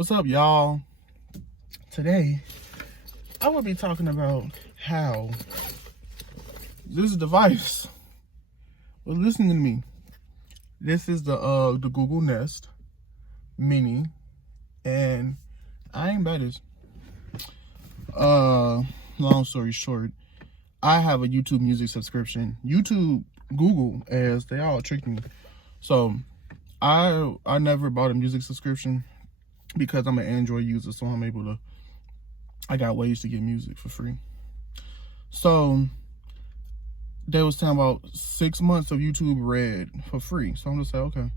What's up, y'all? Today, I will be talking about how this device was listening to me. This is the Google Nest Mini, and I ain't bad as. Long story short, I have a YouTube Music subscription. Google, as they all tricked me. So I never bought a music subscription because I'm an Android user, so I got ways to get music for free. So they was talking about 6 months of YouTube Red for free. So I'm just like, okay.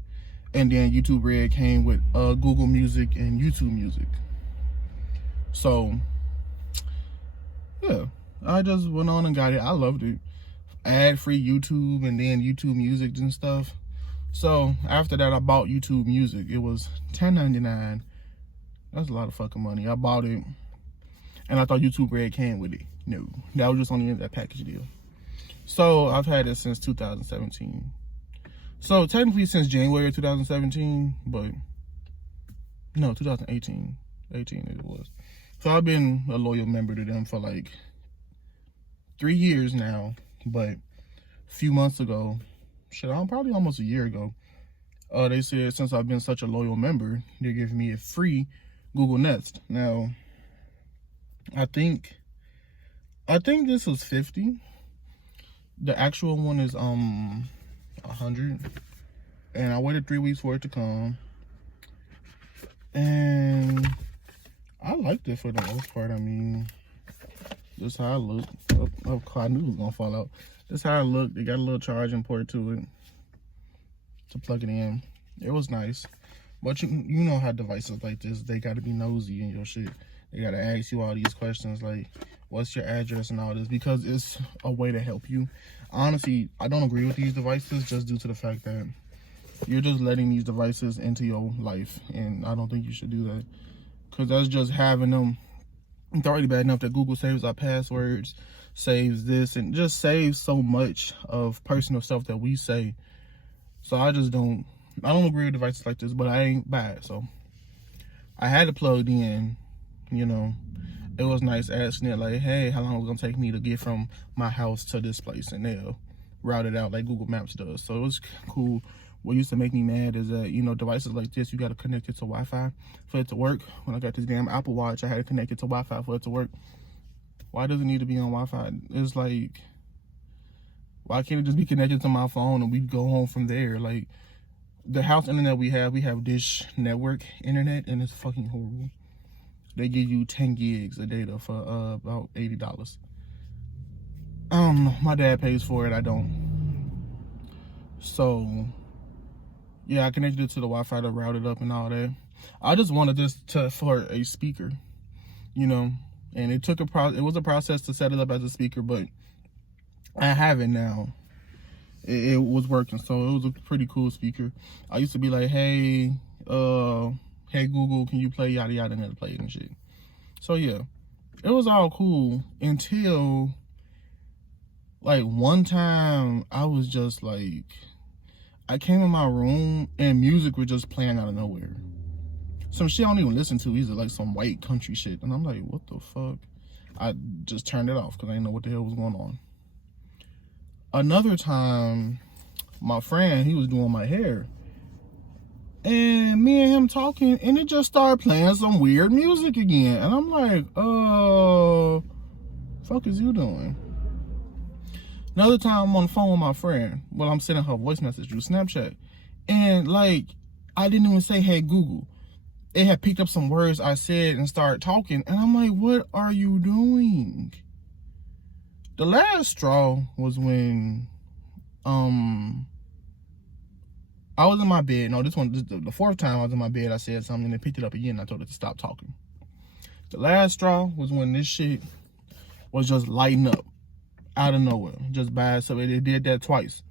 And then YouTube Red came with Google Music and YouTube Music. So yeah, I just went on and got it. I loved it. Ad-free YouTube and then YouTube Music and stuff. So after that, I bought YouTube Music. It was $10.99. That's a lot of fucking money. I bought it, and I thought YouTube Red came with it. No, that was just on the end of that package deal. So I've had it since 2017. So technically since January 2017, but no, 2018. 18 it was. So I've been a loyal member to them for like 3 years now. But a few months ago, probably almost a year ago, they said since I've been such a loyal member, they're giving me a free Google Nest. Now, I think this was $50. The actual one is $100, and I waited 3 weeks for it to come, and I liked it for the most part. I mean, this is how I look. I knew it was gonna fall out. This is how I look. They got a little charging port to it to plug it in. It was nice. But you know how devices like this, they got to be nosy in your shit. They got to ask you all these questions like, what's your address and all this, because it's a way to help you. Honestly, I don't agree with these devices just due to the fact that you're just letting these devices into your life, and I don't think you should do that, because that's just having them. It's already bad enough that Google saves our passwords, saves this, and just saves so much of personal stuff that we say. So I don't agree with devices like this, but I ain't bad. So I had it plugged in, you know. It was nice asking it like, hey, how long is it gonna take me to get from my house to this place? And they'll route it out like Google Maps does. So it was cool. What used to make me mad is that, you know, devices like this, you got to connect it to Wi-Fi for it to work. When I got this damn Apple Watch, I had to connect it to Wi-Fi for it to work. Why does it need to be on Wi-Fi? It's like, why can't it just be connected to my phone and we go home from there? Like, the house internet we have Dish Network internet, and it's fucking horrible. They give you 10 gigs of data for about $80. I don't know. My dad pays for it. I don't. So yeah, I connected it to the Wi-Fi to route it up and all that. I just wanted this for a speaker, you know, and it was a process to set it up as a speaker, but I have it now. It was working, so it was a pretty cool speaker. I used to be like, hey Google, can you play yada yada, and it'll play it and shit. So yeah, it was all cool until like one time I was just like, I came in my room and music was just playing out of nowhere. Some shit I don't even listen to either, like some white country shit. And I'm like, what the fuck? I just turned it off because I didn't know what the hell was going on. Another time, my friend, he was doing my hair, and me and him talking, and it just started playing some weird music again. And I'm like, fuck is you doing? Another time I'm on the phone with my friend, well, I'm sending her voice message through Snapchat, and like, I didn't even say, hey Google. It had picked up some words I said and started talking, and I'm like, what are you doing? The last straw was when I was in my bed. No, the fourth time I was in my bed, I said something and it picked it up again, and I told it to stop talking. The last straw was when this shit was just lighting up out of nowhere, just by itself. It did that twice.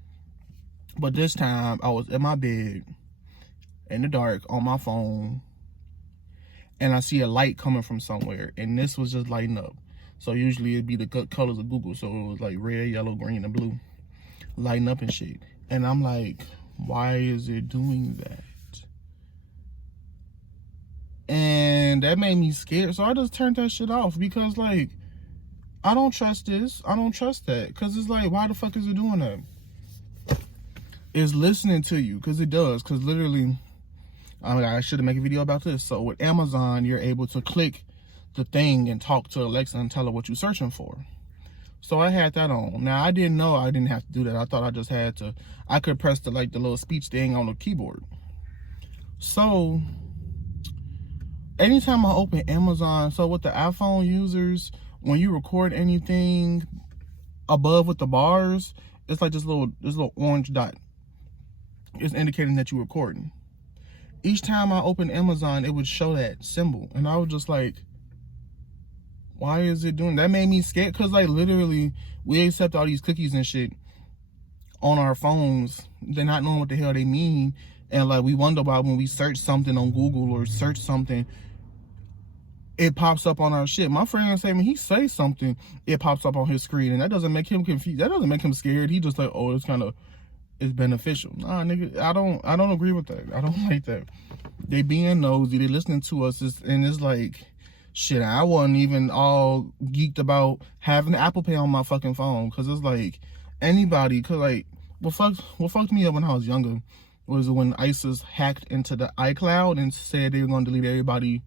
But this time I was in my bed in the dark on my phone, and I see a light coming from somewhere, and this was just lighting up. So usually it'd be the colors of Google. So it was like red, yellow, green, and blue, lighting up and shit. And I'm like, why is it doing that? And And that made me scared. So I just turned that shit off because, like, I don't trust this. I don't trust that. Because it's like, why the fuck is it doing that? It's listening to you, because it does. Because literally, I should have made a video about this. So with Amazon, you're able to click the thing and talk to Alexa and tell her what you're searching for. So I had that on. Now, I didn't know I didn't have to do that. I thought I just had to, I could press the little speech thing on the keyboard. So anytime I open Amazon, so with the iPhone users, when you record anything above with the bars, it's like this little orange dot. It's indicating that you're recording. Each time I open Amazon, it would show that symbol. And I was just like, why is it doing that? Made me scared, because like literally we accept all these cookies and shit on our phones. They're not knowing what the hell they mean. And like we wonder why when we search something on Google or search something, it pops up on our shit. My friend said when he says something, it pops up on his screen, and that doesn't make him confused. That doesn't make him scared. He just like, oh, it's beneficial. Nah, nigga, I don't agree with that. I don't like that. They being nosy, they listening to us, and it's like, shit, I wasn't even all geeked about having Apple Pay on my fucking phone, because it's like anybody, because like what fucked me up when I was younger was when ISIS hacked into the iCloud and said they were going to delete everybody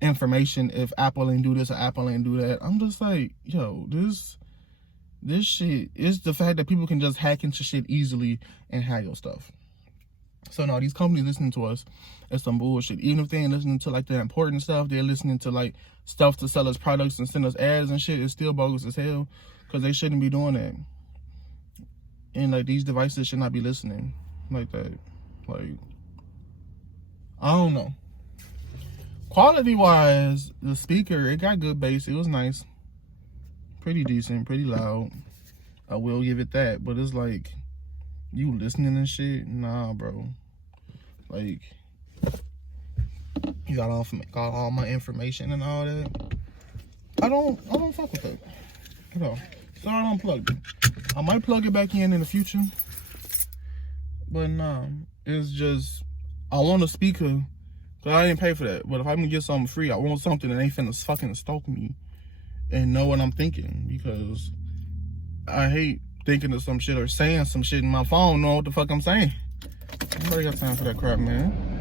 information if Apple ain't do this or Apple ain't do that. I'm just like, yo, this shit is the fact that people can just hack into shit easily and hack your stuff. So no, these companies listening to us is some bullshit. Even if they ain't listening to like the important stuff, they're listening to like stuff to sell us products and send us ads and shit. It's still bogus as hell, because they shouldn't be doing that. And like these devices should not be listening like that. Like, I don't know. Quality wise, the speaker, it got good bass. It was nice. Pretty decent, pretty loud. I will give it that. But it's like, you listening and shit? Nah, bro. Like, you got all my information and all that. I don't fuck with that at all. So I unplugged it. I might plug it back in the future. But nah, it's just, I want a speaker. Cause I didn't pay for that. But if I'm gonna get something free, I want something that ain't finna fucking stalk me and know what I'm thinking. Because I hate thinking of some shit or saying some shit in my phone, know what the fuck I'm saying. Nobody got time for that crap, man.